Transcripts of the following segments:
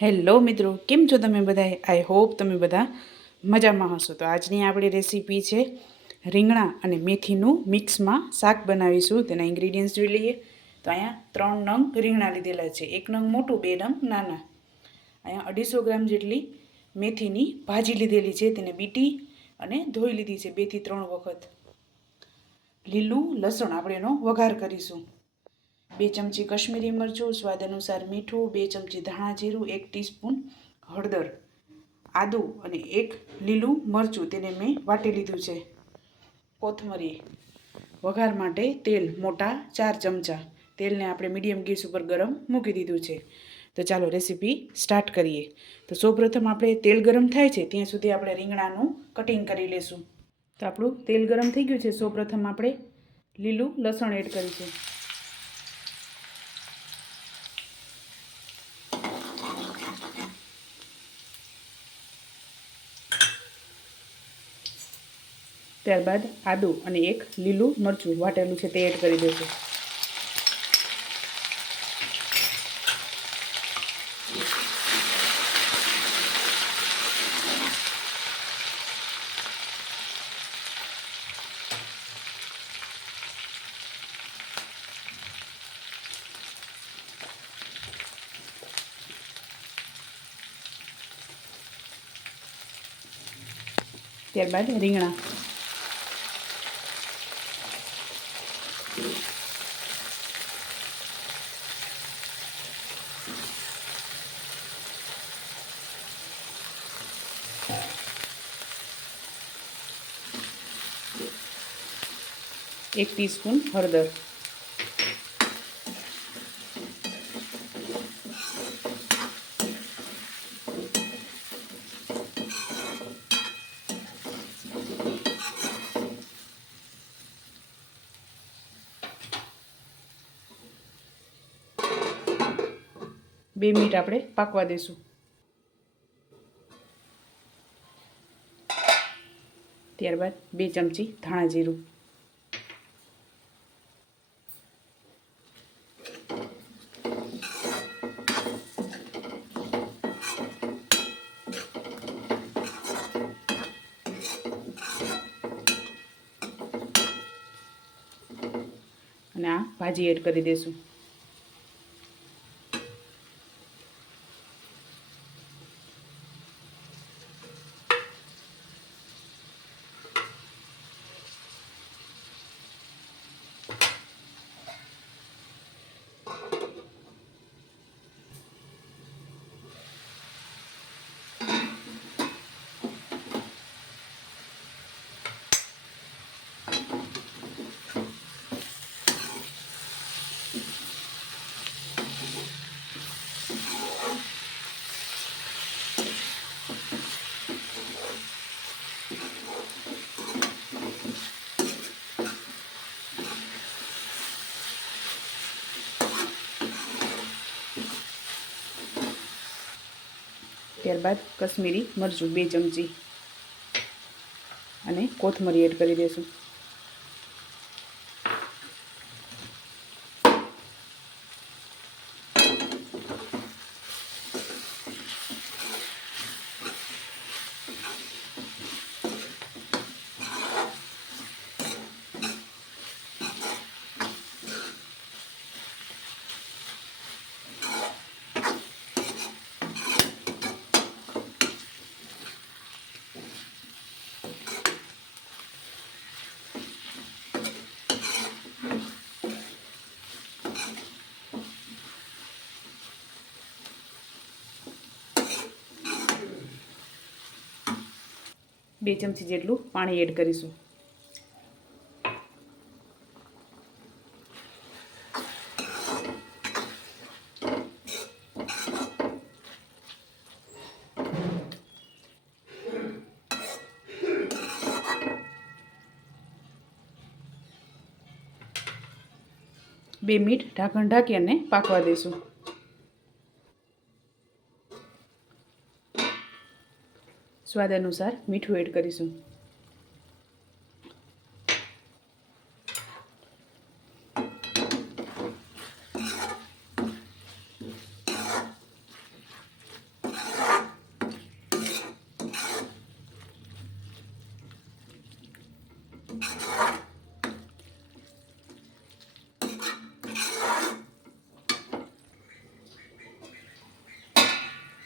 Hello મિત્રો, કેમ છો તમે બધા? આઈ હોપ તમે બધા મજામાં હશો. તો આજની આપણી રેસીપી છે રીંગણા અને મેથીનું મિક્સમાં શાક બનાવીશું. તેના ઇન્ગ્રીડિયન્ટ્સ જોઈ લઈએ. તો અહીંયા 3 નંગ રીંગણા લીધેલા છે. 1 નંગ મોટું, 2 નંગ નાના. અહીંયા 250 ગ્રામ જેટલી મેથીની ભાજી લીધેલી છે. તેને બીટી અને ધોઈ લીધી છે 2 થી 3 વખત. લીલું લસણ આપણે એનો વઘાર કરીશું. 2 ચમચી કશ્મીરી મરચું, સ્વાદ અનુસાર મીઠું, 2 ચમચી ધાણા જીરું, 1 ટીસ્પૂન હળદર, આદું અને 1 લીલું મરચું તેને મેં વાટી લીધું છે. કોથમરી, વઘાર માટે તેલ મોટા 4 ચમચા. તેલને આપણે મીડિયમ ગેસ ઉપર ગરમ મૂકી દીધું છે. તો ચાલો રેસીપી સ્ટાર્ટ કરીએ. તો સૌપ્રથમ આપણે તેલ ગરમ થાય છે ત્યાં સુધી આપણે રીંગણાનું કટિંગ કરી લેશું. તો આપણું તેલ ગરમ થઈ ગયું છે. સૌપ્રથમ આપણે લીલું લસણ એડ કરીશું. ત્યારબાદ આદું અને 1 લીલું મરચું વાટેલું છે તે એડ કરી દઈશું. ત્યારબાદ રીંગણા, એક ટીસ્પૂન હળદર, બે મિનિટ આપણે પાકવા દઈશું. ત્યારબાદ 2 ચમચી ધાણા જીરું, અને આ ભાજી એડ કરી દઈશું. ત્યારબાદ કશ્મીરી મરચું 2 ચમચી અને કોથમરી એડ કરી દઈશું. બે ચમચી જેટલું પાણી એડ કરીશું. બે મિનિટ ઢાંકણ ઢાંકી અને પાકવા દઈશું. સ્વાદ અનુસાર મીઠું એડ કરીશું.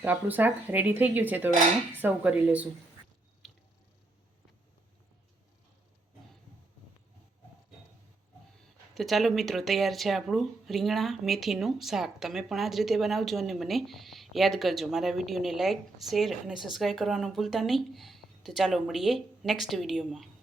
તો આપણું શાક રેડી થઈ ગયું છે, તો આને સર્વ કરી લેશું. તો ચાલો મિત્રો, તૈયાર છે આપણું રીંગણા મેથીનું શાક. તમે પણ આ જ રીતે બનાવજો અને મને યાદ કરજો. મારા વિડીયોને લાઇક, શેર અને સબસ્ક્રાઈબ કરવાનું ભૂલતા નહીં. તો ચાલો મળીએ નેક્સ્ટ વિડીયોમાં.